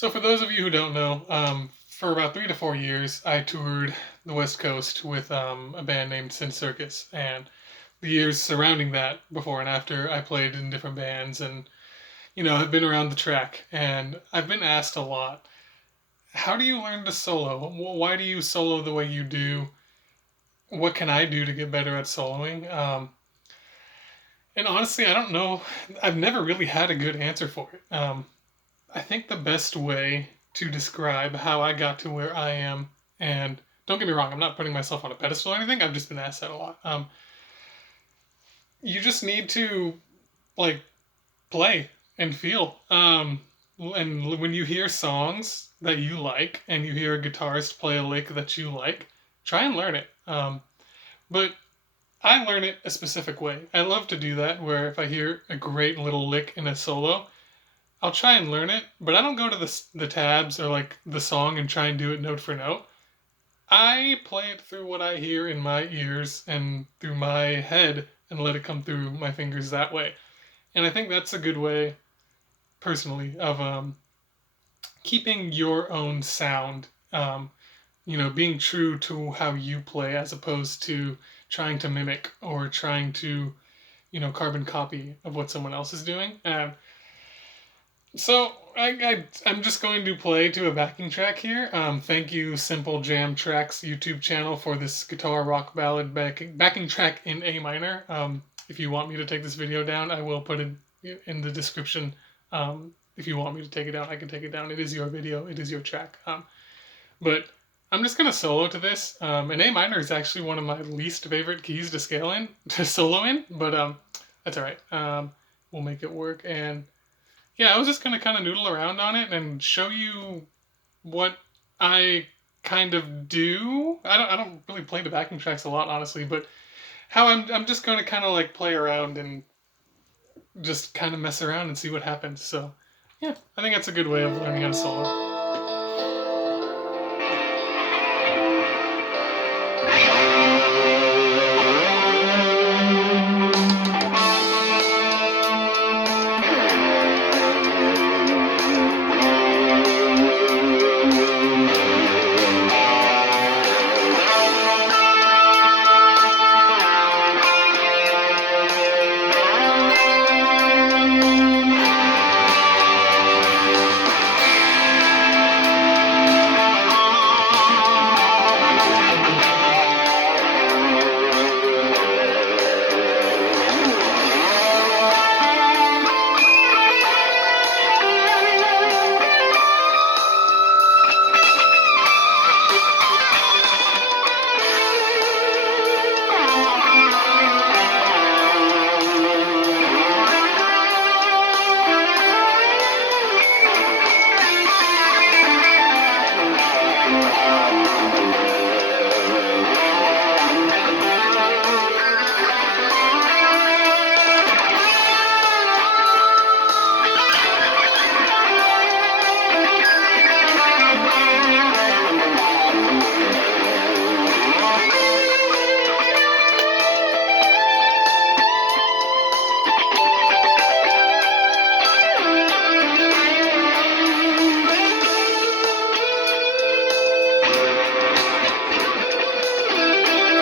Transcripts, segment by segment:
So, for those of you who don't know, for about 3 to 4 years, I toured the West Coast with a band named Sin Circus. And the years surrounding that, before and after, I played in different bands and, have been around the track. And I've been asked a lot, how do you learn to solo? Why do you solo the way you do? What can I do to get better at soloing? And honestly, I don't know. I've never really had a good answer for it. I think the best way to describe how I got to where I am, and don't get me wrong, I'm not putting myself on a pedestal or anything. I've just been asked that a lot. You just need to like play and feel. And when you hear songs that you like, and you hear a guitarist play a lick that you like, try and learn it. But I learn it a specific way. I love to do that, where if I hear a great little lick in a solo, I'll try and learn it, but I don't go to the tabs or like the song and try and do it note for note. I play it through what I hear in my ears and through my head and let it come through my fingers that way. And I think that's a good way, personally, of keeping your own sound. Being true to how you play as opposed to trying to mimic or trying to, carbon copy of what someone else is doing. So I'm just going to play to a backing track here. Thank you, Simple Jam Tracks YouTube channel, for this guitar rock ballad backing track in A minor. If you want me to take this video down, I will put it in the description. If you want me to take it down, I can take it down. It is your video. It is your track. But I'm just gonna solo to this. And A minor is actually one of my least favorite keys to scale in, to solo in. But that's all right. We'll make it work. And yeah, I was just gonna kind of noodle around on it and show you what I kind of do. I don't really play the backing tracks a lot, honestly, but how I'm just gonna kind of like play around and just kind of mess around and see what happens. So yeah, I think that's a good way of learning how to solo.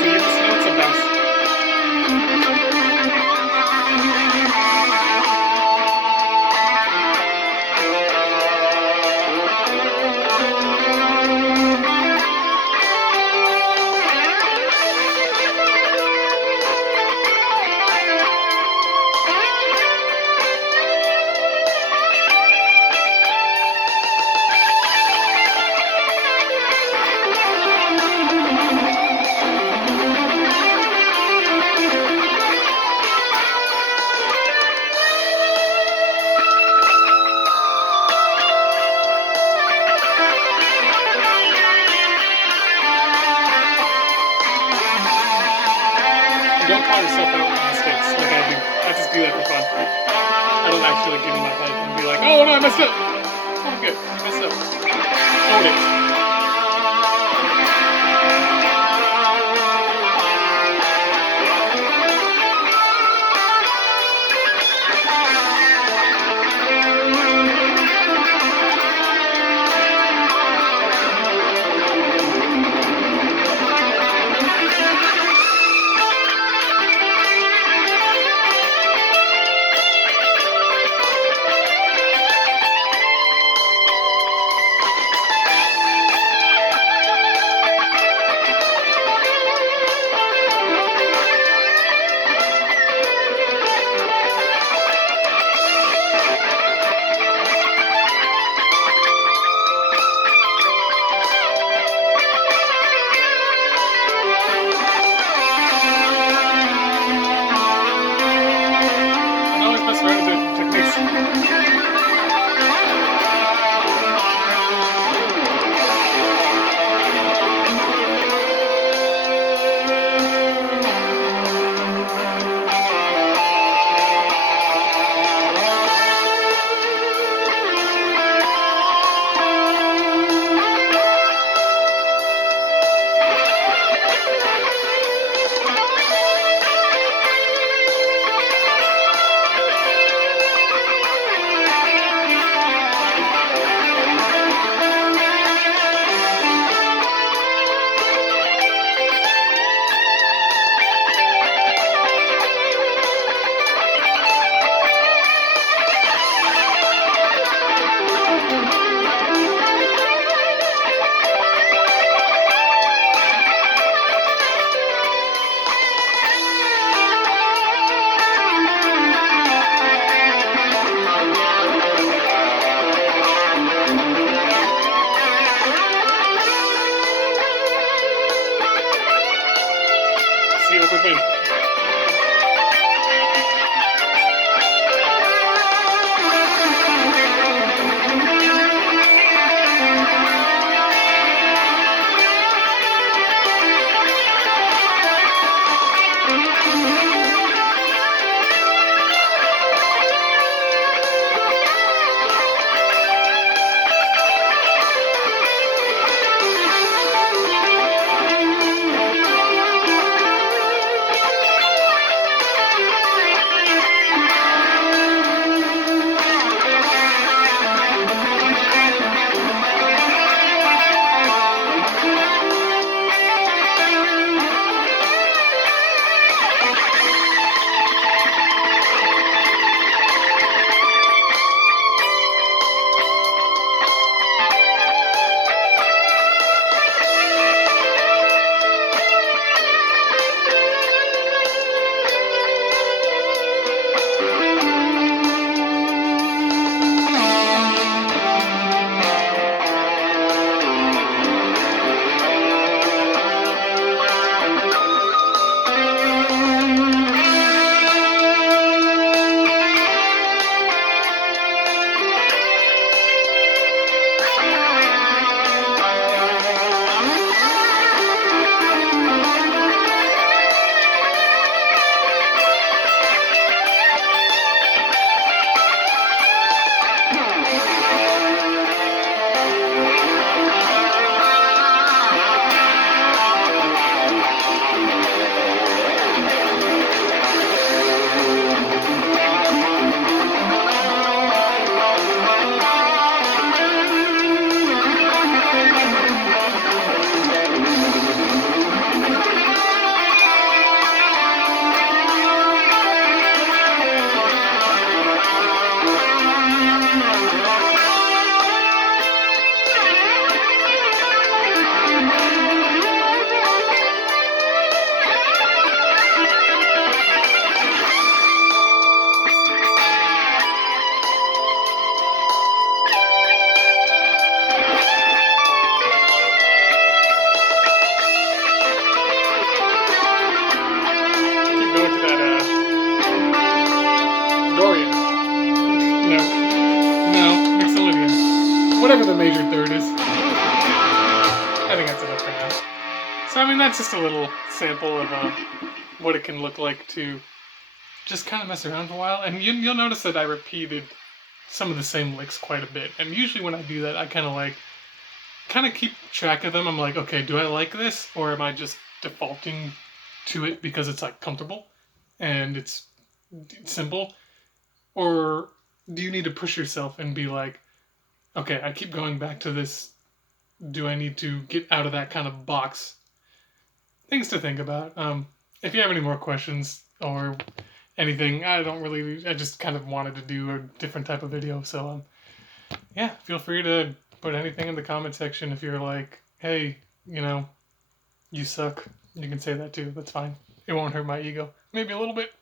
See, this note's a bass. Don't call yourself out on mistakes like I do. I just do that for fun. I don't actually get in my head and be like, oh no, I messed up. Oh, good, you messed up. Own it. whatever the major third is. I think that's enough for now. So I mean, that's just a little sample of what it can look like to just kind of mess around for a while. And you'll notice that I repeated some of the same licks quite a bit. And usually when I do that, I kind of keep track of them. I'm like, okay, do I like this, or am I just defaulting to it because it's like comfortable and it's simple, or do you need to push yourself and be like, okay, I keep going back to this. Do I need to get out of that kind of box? Things to think about. If you have any more questions or anything, I just kind of wanted to do a different type of video. So, yeah, feel free to put anything in the comment section. If you're like, hey, you suck, you can say that too. That's fine. It won't hurt my ego. Maybe a little bit.